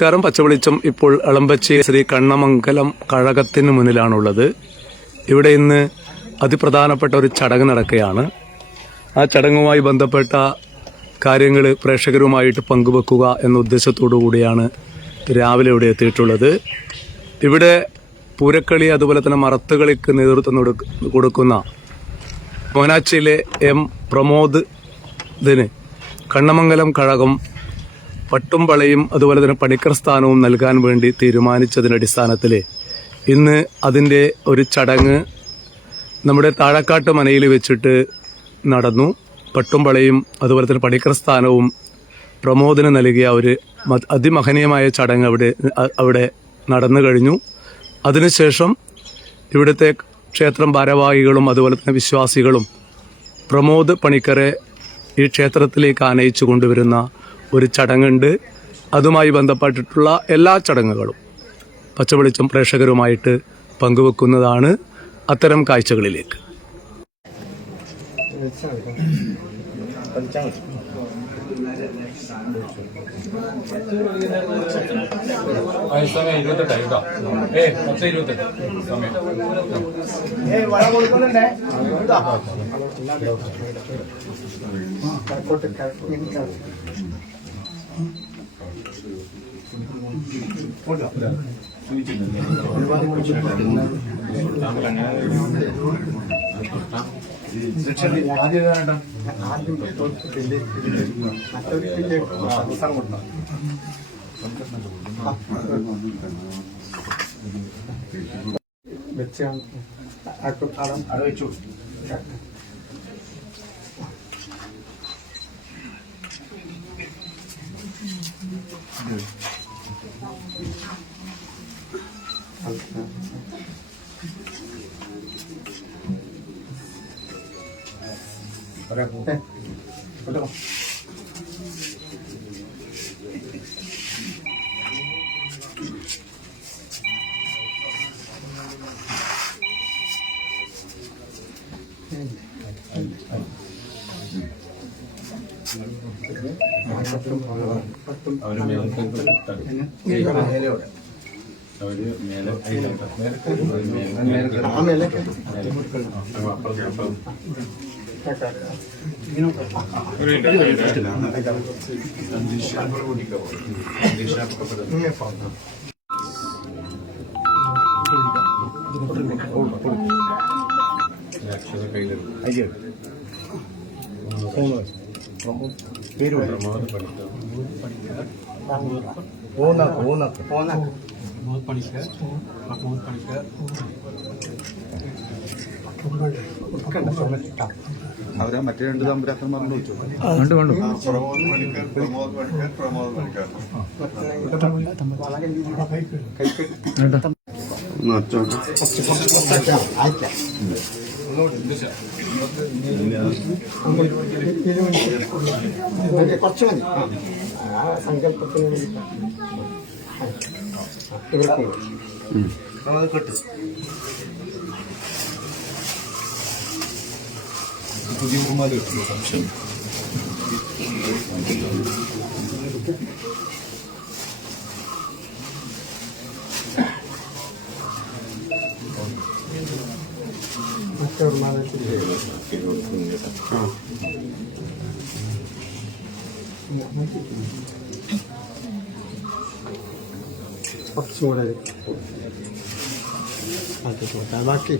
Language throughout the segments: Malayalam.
നമസ്കാരം. പച്ചവെളിച്ചം ഇപ്പോൾ എളമ്പച്ചി ശ്രീ കണ്ണമംഗലം കഴകത്തിന് മുന്നിലാണുള്ളത്. ഇവിടെ ഇന്ന് അതിപ്രധാനപ്പെട്ട ഒരു ചടങ്ങ് നടക്കുകയാണ്. ആ ചടങ്ങുമായി ബന്ധപ്പെട്ട കാര്യങ്ങൾ പ്രേക്ഷകരുമായിട്ട് പങ്കുവെക്കുക എന്ന ഉദ്ദേശത്തോടു കൂടിയാണ് രാവിലെ ഇവിടെ എത്തിയിട്ടുള്ളത്. ഇവിടെ പൂരക്കളി അതുപോലെ തന്നെ മറത്തുകളിക്ക് നേതൃത്വം കൊടുക്കുന്ന മോനാച്ചിയിലെ പ്രമോദിന് കണ്ണമംഗലം കഴകം പട്ടുംപളയും അതുപോലെ തന്നെ പണിക്കർ സ്ഥാനവും നൽകാൻ വേണ്ടി തീരുമാനിച്ചതിൻ്റെ അടിസ്ഥാനത്തിൽ ഇന്ന് അതിൻ്റെ ഒരു ചടങ്ങ് നമ്മുടെ താഴക്കാട്ട് മനയിൽ വെച്ചിട്ട് നടന്നു. പട്ടുംപളയും അതുപോലെ തന്നെ പണിക്കർ സ്ഥാനവും പ്രമോദിന് നൽകിയ ഒരു അതിമഹനീയമായ ചടങ്ങ് അവിടെ നടന്നു കഴിഞ്ഞു. അതിനുശേഷം ഇവിടുത്തെ ക്ഷേത്രം ഭാരവാഹികളും അതുപോലെ തന്നെ വിശ്വാസികളും പ്രമോദ് പണിക്കരെ ഈ ക്ഷേത്രത്തിലേക്ക് ആനയിച്ചു കൊണ്ടുവരുന്ന ഒരു ചടങ്ങുണ്ട്. അതുമായി ബന്ധപ്പെട്ടിട്ടുള്ള എല്ലാ ചടങ്ങുകളും പച്ചവെളിച്ചം പ്രേക്ഷകരുമായിട്ട് പങ്കുവെക്കുന്നതാണ്. അത്തരം കാഴ്ചകളിലേക്ക് അവരാ മറ്റേ രണ്ട് തമ്പുരാക്കന്മാരുടെ വെച്ചു കുറച്ച് മതി സങ്കല്പത്തിന് ഇവർക്ക് കിട്ടും. പുതിയ ഉമ്മാല് സംശയം കുറച്ചുകൂടെ ബാക്കി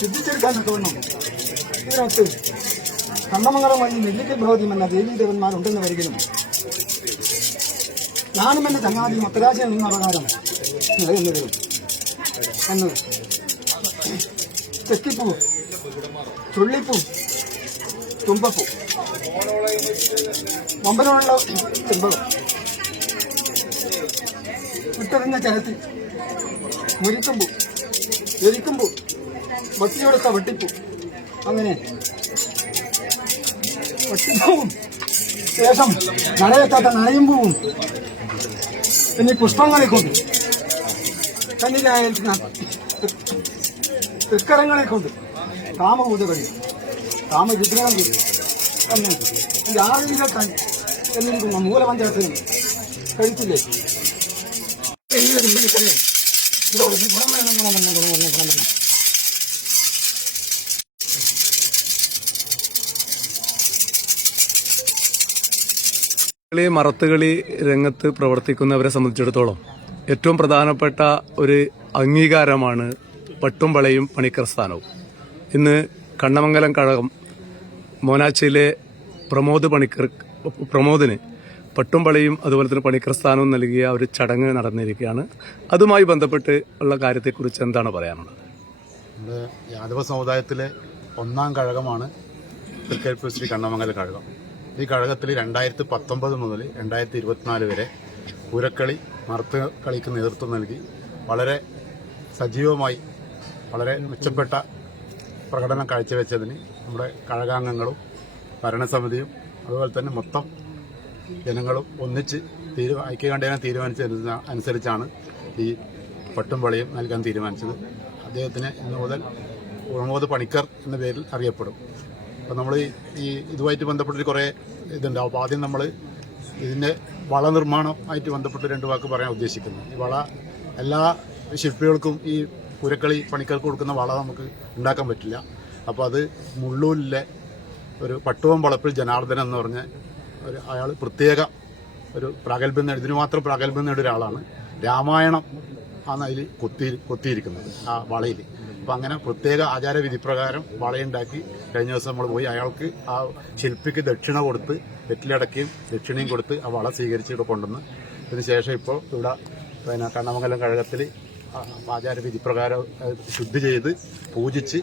സിദ്ധിച്ചെടുക്കാൻ തോന്നുന്നു. ഇതിനകത്ത് കണ്ണമംഗലം വഴി നെല്ലിക്കൽ ഭഗവതിയും എന്ന ദേവീദേവന്മാരുണ്ടെന്ന് വരികയും ഞാനും എന്റെ ചങ്ങാതി മത്തരാശി എന്ന പ്രകാരം നിലനിന്നതും അന്ന് തെക്കിപ്പൂ, ചുള്ളിപ്പൂ, തുമ്പപ്പൂ, വമ്പനോടുള്ള ചെമ്പകം, വിട്ടെറിഞ്ഞ ചരത്തി, മുരിക്കുമ്പൂ, എരിക്കുമ്പൂ, വട്ടിയെടുത്ത വട്ടിപ്പൂ, അങ്ങനെ വട്ടിപ്പൂവും ശേഷം നടയെത്താത്ത നനയുമ്പൂവും എന്നീ പുഷ്പങ്ങളെ കൊണ്ട് കണ്ണിലായിരിക്കുന്ന തൃക്കരങ്ങളെ കൊണ്ട് കാമകൂതകളി, കാമവിഗ്രഹം കൂടി അങ്ങനെ യാതൊരു എന്നിരിക്കുന്ന മൂലപഞ്ചായത്തിനും കഴിച്ചില്ലേ. മറത്തുകളി രംഗത്ത് പ്രവർത്തിക്കുന്നവരെ സംബന്ധിച്ചിടത്തോളം ഏറ്റവും പ്രധാനപ്പെട്ട ഒരു അംഗീകാരമാണ് പട്ടുംപളയും പണിക്കർ സ്ഥാനവും. ഇന്ന് കണ്ണമംഗലം കഴകം മോനാച്ചിയിലെ പ്രമോദിന് പട്ടുംപളയും അതുപോലെ തന്നെ പണിക്കർ സ്ഥാനവും നൽകിയ ഒരു ചടങ്ങ് നടന്നിരിക്കുകയാണ്. അതുമായി ബന്ധപ്പെട്ട് ഉള്ള കാര്യത്തെക്കുറിച്ച് എന്താണ് പറയാനുള്ളത്? നമ്മുടെ യാദവ സമുദായത്തിലെ ഒന്നാം കഴകമാണ് തൃക്കരിപ്പൂർ ശ്രീ കണ്ണമംഗലം കഴകം. ഈ കഴകത്തിൽ 2019 മുതൽ 2024 വരെ പൂരക്കളി, മറുത്ത് കളിക്ക് നേതൃത്വം നൽകി വളരെ സജീവമായി വളരെ മെച്ചപ്പെട്ട പ്രകടനം കാഴ്ചവെച്ചതിന് നമ്മുടെ കഴകാംഗങ്ങളും ഭരണസമിതിയും അതുപോലെ തന്നെ മൊത്തം ജനങ്ങളും ഒന്നിച്ച് ഐക്യകണ്ഠേന തീരുമാനിച്ചതിന് അനുസരിച്ചാണ് ഈ പട്ടുംപളയും നൽകാൻ തീരുമാനിച്ചത്. അദ്ദേഹത്തിന് ഇന്നു മുതൽ പ്രമോദ് പണിക്കർ എന്ന പേരിൽ അറിയപ്പെടും. അപ്പോൾ നമ്മൾ ഈ ഇതുമായിട്ട് ബന്ധപ്പെട്ടൊരു കുറേ ഇതുണ്ട്. അപ്പോൾ ആദ്യം നമ്മൾ ഇതിൻ്റെ വള നിർമ്മാണമായിട്ട് ബന്ധപ്പെട്ട് 2 വാക്ക് പറയാൻ ഉദ്ദേശിക്കുന്നു. ഈ വള എല്ലാ ശില്പികൾക്കും ഈ പൂരക്കളി പണിക്കർക്ക് കൊടുക്കുന്ന വള നമുക്ക് ഉണ്ടാക്കാൻ പറ്റില്ല. അപ്പോൾ അത് മുള്ളൂരിലെ ഒരു പട്ടുവം വളപ്പിൽ ജനാർദ്ദനൻ എന്ന് പറഞ്ഞ അയാൾ പ്രത്യേക ഒരു പ്രാഗൽഭ്യം നേടി, ഇതിന് മാത്രം പ്രാഗൽഭ്യം നേടിയ ഒരാളാണ്. രാമായണം ആണ് അതിൽ കൊത്തിയിരിക്കുന്നത് ആ വളയിൽ. അപ്പം അങ്ങനെ പ്രത്യേക ആചാരവിധി പ്രകാരം വളയുണ്ടാക്കി കഴിഞ്ഞ ദിവസം നമ്മൾ പോയി അയാൾക്ക് ആ ശില്പിക്ക് ദക്ഷിണ കൊടുത്ത് വെറ്റിലടക്കിയും ദക്ഷിണയും കൊടുത്ത് ആ വള സ്വീകരിച്ച് ഇവിടെ കൊണ്ടുവന്ന് ഇതിനുശേഷം ഇപ്പോൾ ഇവിടെ പിന്നെ കണ്ണമംഗലം കഴകത്തിൽ ആചാരവിധി പ്രകാരം ശുദ്ധി ചെയ്ത് പൂജിച്ച്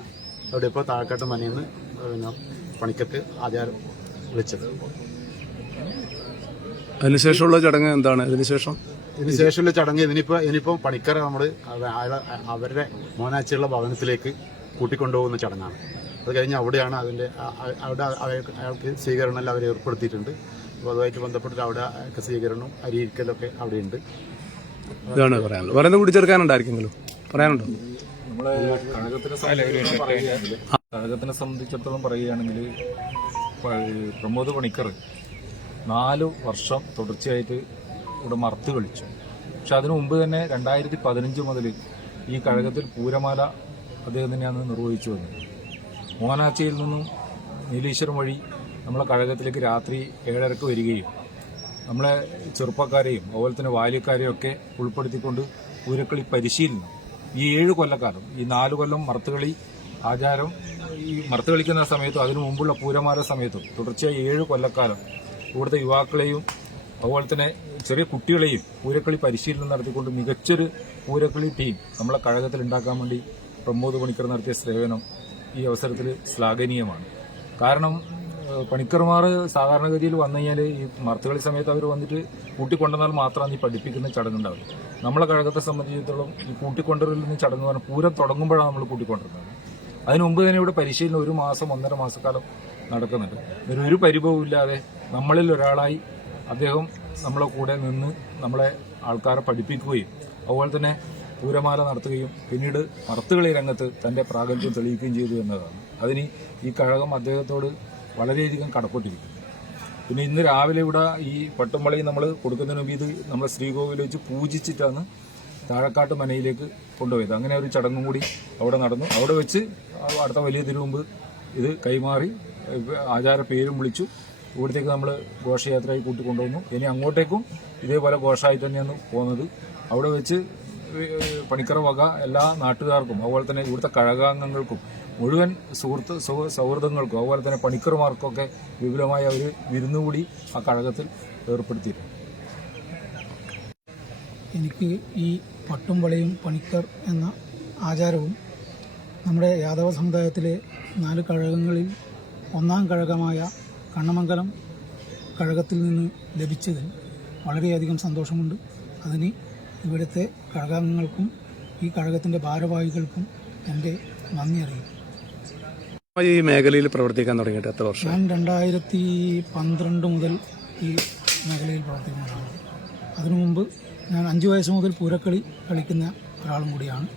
അവിടെ ഇപ്പോൾ താഴെക്കാട്ട് മനയിൽ നിന്ന് പിന്നെ പണിക്കർക്ക് ആചാരം വിളിച്ചത്. അതിനുശേഷമുള്ള ചടങ്ങ് എന്താണ്? ഇതിനുശേഷമുള്ള ചടങ്ങ് ഇനിയിപ്പോൾ പണിക്കരെ നമ്മൾ അവരുടെ മോനാച്ചിയുള്ള ഭവനത്തിലേക്ക് കൂട്ടിക്കൊണ്ടുപോകുന്ന ചടങ്ങാണ്. അത് കഴിഞ്ഞ് അവിടെയാണ് അവിടെ അയാൾക്ക് സ്വീകരണമെല്ലാം അവർ ഏർപ്പെടുത്തിയിട്ടുണ്ട്. അപ്പോൾ അതുമായിട്ട് ബന്ധപ്പെട്ടിട്ട് അവിടെ സ്വീകരണവും അരിയിരിക്കലൊക്കെ അവിടെയുണ്ട്. ഇതാണ് പറയാനുള്ളത്. വേറെ കൂടി ചേർക്കാനുണ്ടായിരിക്കെങ്കിലും പറയാനുണ്ടോ? നമ്മളെ കഴകത്തിനെ സംബന്ധിച്ചിടത്തോളം പറയുകയാണെങ്കിൽ പ്രമോദ് പണിക്കർ 4 വർഷം തുടർച്ചയായിട്ട് ഇവിടെ മറുത്ത് കളിച്ചു. പക്ഷെ അതിനു മുമ്പ് തന്നെ 2015 മുതൽ ഈ കഴകത്തിൽ പൂരമാല അദ്ദേഹം തന്നെയാണ് നിർവഹിച്ചു വന്നത്. മോനാച്ചിയിൽ നിന്നും നീലീശ്വരം വഴി നമ്മളെ കഴകത്തിലേക്ക് രാത്രി 7:30 വരികയും നമ്മളെ ചെറുപ്പക്കാരെയും അതുപോലെ തന്നെ ബാല്യക്കാരെയും ഒക്കെ ഉൾപ്പെടുത്തിക്കൊണ്ട് പൂരക്കളി പരിശീലനം ഈ 7 കൊല്ലക്കാലം, ഈ 4 കൊല്ലം മറുത്തുകളി ആചാരം, ഈ മറുത്ത് കളിക്കുന്ന സമയത്തും അതിനു മുമ്പുള്ള പൂരമാല സമയത്തും തുടർച്ചയായി 7 കൊല്ലക്കാലം ഇവിടുത്തെ യുവാക്കളെയും അതുപോലെ തന്നെ ചെറിയ കുട്ടികളെയും പൂരക്കളി പരിശീലനം നടത്തിക്കൊണ്ട് മികച്ചൊരു പൂരക്കളി ടീം നമ്മളെ കഴകത്തിൽ ഉണ്ടാക്കാൻ വേണ്ടി പ്രമോദ് പണിക്കർ നടത്തിയ സേവനം ഈ അവസരത്തിൽ ശ്ലാഘനീയമാണ്. കാരണം പണിക്കർമാർ സാധാരണഗതിയിൽ വന്നു കഴിഞ്ഞാൽ ഈ മറുത്തുകളി സമയത്ത് അവർ വന്നിട്ട് കൂട്ടിക്കൊണ്ടുവന്നാൽ മാത്രമാണ് ഈ പഠിപ്പിക്കുന്ന ചടങ്ങുണ്ടാവുക. നമ്മളെ കഴകത്തെ സംബന്ധിച്ചിടത്തോളം ഈ കൂട്ടിക്കൊണ്ടുവരുന്ന ചടങ്ങ് പറഞ്ഞാൽ പൂരം തുടങ്ങുമ്പോഴാണ് നമ്മൾ കൂട്ടിക്കൊണ്ടിരുന്നത്. അതിനു മുമ്പ് തന്നെ ഇവിടെ പരിശീലനം 1 മാസം 1.5 മാസക്കാലം നടക്കുന്നുണ്ട്. ഒരു പരിഭവവും ഇല്ലാതെ നമ്മളിൽ ഒരാളായി അദ്ദേഹം നമ്മളെ കൂടെ നിന്ന് നമ്മളെ ആൾക്കാരെ പഠിപ്പിക്കുകയും അതുപോലെ തന്നെ പൂരമാല നടത്തുകയും പിന്നീട് മറുത്തുകളി രംഗത്ത് തന്റെ പ്രാഗൽഭ്യം തെളിയിക്കുകയും ചെയ്തു എന്നതാണ്. അതിന് ഈ കഴകം അദ്ദേഹത്തോട് വളരെയധികം കടപ്പെട്ടിരിക്കുന്നു. പിന്നെ ഇന്ന് രാവിലെ ഇവിടെ ഈ പട്ടുംപളി നമ്മൾ കൊടുക്കുന്നതിന് മുമ്പ് ഇത് നമ്മളെ ശ്രീകോവിൽ വെച്ച് പൂജിച്ചിട്ടാണ് താഴക്കാട്ട് മനയിലേക്ക് കൊണ്ടുപോയത്. അങ്ങനെ ഒരു ചടങ്ങും കൂടി അവിടെ നടന്നു. അവിടെ വെച്ച് അടുത്ത വലിയ തിരുമുമ്പ് ഇത് കൈമാറി ആചാര പേരും വിളിച്ചു. ഇവിടത്തേക്ക് നമ്മൾ ഘോഷയാത്രയായി കൂട്ടിക്കൊണ്ടുവന്നു. ഇനി അങ്ങോട്ടേക്കും ഇതേപോലെ ഘോഷമായി തന്നെയാണ് പോകുന്നത്. അവിടെ വെച്ച് പണിക്കർ വക എല്ലാ നാട്ടുകാർക്കും അതുപോലെ തന്നെ ഇവിടുത്തെ കഴകാംഗങ്ങൾക്കും മുഴുവൻ സൗഹൃദങ്ങൾക്കും അതുപോലെ തന്നെ പണിക്കർമാർക്കൊക്കെ വിപുലമായ ഒരു വിരുന്നുകൂടി ആ കഴകത്തിൽ ഏർപ്പെടുത്തിയിട്ടുണ്ട്. എനിക്ക് ഈ പട്ടും വളയും പണിക്കർ എന്ന ആചാരവും നമ്മുടെ യാദവ സമുദായത്തിലെ 4 കഴകങ്ങളിൽ ഒന്നാം കഴകമായ കണ്ണമംഗലം കഴകത്തിൽ നിന്ന് ലഭിച്ചതിൽ വളരെയധികം സന്തോഷമുണ്ട്. അതിന് ഇവിടുത്തെ കഴകാംഗങ്ങൾക്കും ഈ കഴകത്തിൻ്റെ ഭാരവാഹികൾക്കും എൻ്റെ നന്ദി അറിയിക്കും. ഈ മേഖലയിൽ പ്രവർത്തിക്കാൻ തുടങ്ങിയിട്ട് എത്ര വർഷം? ഞാൻ 2012 മുതൽ ഈ മേഖലയിൽ പ്രവർത്തിക്കുന്നതാണ്. അതിനു മുമ്പ് ഞാൻ 5 വയസ്സ് മുതൽ പൂരക്കളി കളിക്കുന്ന ഒരാളും കൂടിയാണ്.